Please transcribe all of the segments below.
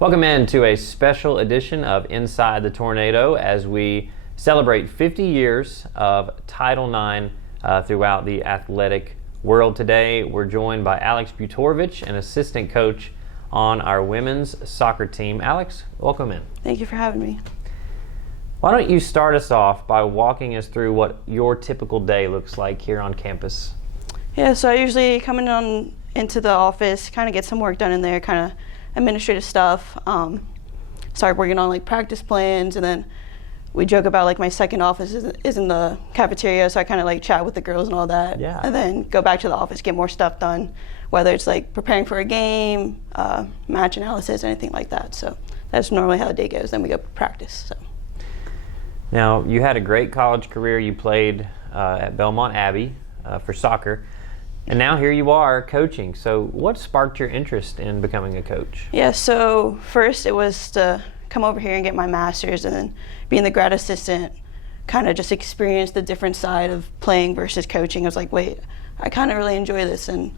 Welcome in to a special edition of Inside the Tornado as we celebrate 50 years of Title IX throughout the athletic world. Today we're joined by Alex Butorovich, an assistant coach on our women's soccer team. Alex, welcome in. Thank you for having me. Why don't you start us off by walking us through what your typical day looks like here on campus? Yeah, so I usually come into the office, kind of get some work done in there, kind of administrative stuff, start working on like practice plans, and then we joke about like my second office is in the cafeteria, so I kind of like chat with the girls and all that. Yeah. And then go back to the office, get more stuff done, whether it's like preparing for a game, match analysis, anything like that. So that's normally how the day goes. Then we go practice. So. Now, you had a great college career. You played at Belmont Abbey for soccer. And now here you are coaching. So what sparked your interest in becoming a coach? Yeah, so first it was to come over here and get my master's, and then being the grad assistant, kind of just experience the different side of playing versus coaching. I was like, wait, I kind of really enjoy this. And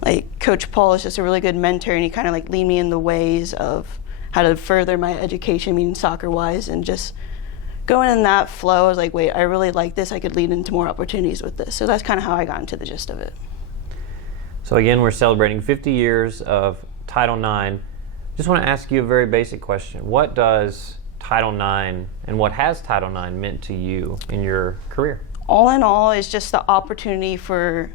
like Coach Paul is just a really good mentor, and he kind of like lead me in the ways of how to further my education, meaning soccer-wise, and just going in that flow. I was like, wait, I really like this. I could lead into more opportunities with this. So that's kind of how I got into the gist of it. So again, we're celebrating 50 years of Title IX. Just want to ask you a very basic question. What does Title IX and what has Title IX meant to you in your career? All in all, it's just the opportunity for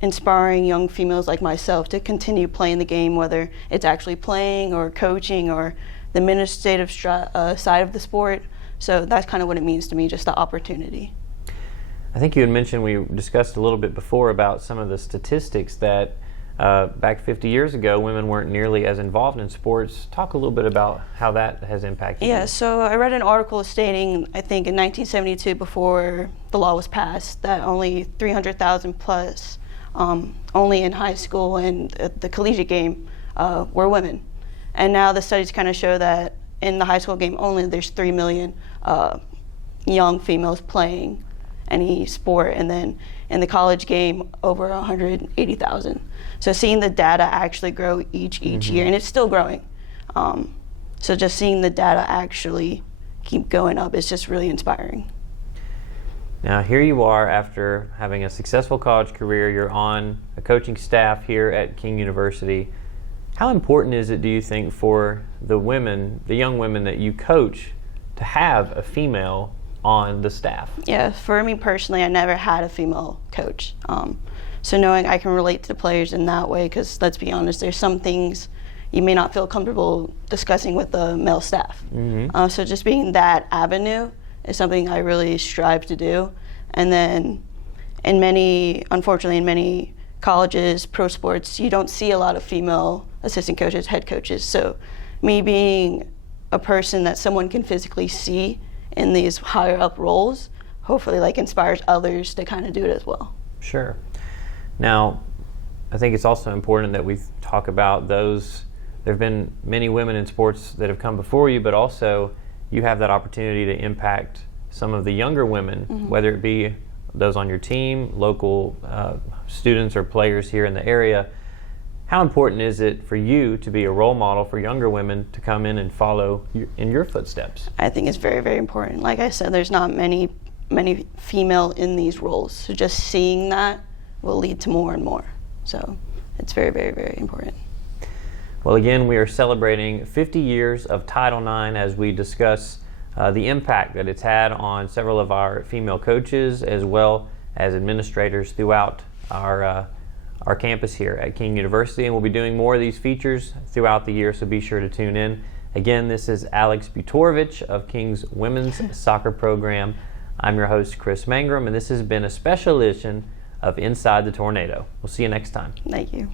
inspiring young females like myself to continue playing the game, whether it's actually playing or coaching or the administrative side of the sport. So that's kind of what it means to me, just the opportunity. I think you had mentioned, we discussed a little bit before about some of the statistics that back 50 years ago, women weren't nearly as involved in sports. Talk a little bit about how that has impacted you. Yeah, so I read an article stating, I think in 1972, before the law was passed, that only 300,000 plus, only in high school and the collegiate game, were women. And now the studies kind of show that in the high school game only, there's 3 million young females playing any sport, and then in the college game, over 180,000. So seeing the data actually grow each year, and it's still growing. So just seeing the data actually keep going up is just really inspiring. Now here you are after having a successful college career. You're on a coaching staff here at King University. How important is it, do you think, for the young women that you coach, to have a female on the staff? Yeah, for me personally, I never had a female coach. So knowing I can relate to the players in that way, because let's be honest, there's some things you may not feel comfortable discussing with the male staff. So just being that avenue is something I really strive to do. And then unfortunately in many colleges, pro sports, you don't see a lot of female assistant coaches, head coaches. So me being a person that someone can physically see in these higher up roles, hopefully like inspires others to kind of do it as well. Sure. Now, I think it's also important that we talk about those. There have been many women in sports that have come before you, but also you have that opportunity to impact some of the younger women, whether it be those on your team, local students or players here in the area. How important is it for you to be a role model for younger women to come in and follow in your footsteps? I think it's very, very important. Like I said, there's not many female in these roles. So just seeing that will lead to more and more. So it's very, very, very important. Well, again, we are celebrating 50 years of Title IX as we discuss the impact that it's had on several of our female coaches as well as administrators throughout our campus here at King University. And we'll be doing more of these features throughout the year, so be sure to tune in. Again, this is Alex Butorovich of King's Women's Soccer Program. I'm your host, Chris Mangrum, and this has been a special edition of Inside the Tornado. We'll see you next time. Thank you.